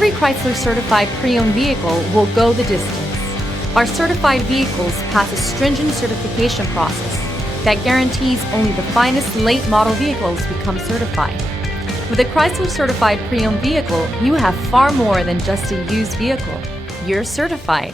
Every Chrysler certified pre-owned vehicle will go the distance. Our certified vehicles pass a stringent certification process that guarantees only the finest late model vehicles become certified. With a Chrysler certified pre-owned vehicle, you have far more than just a used vehicle. You're certified.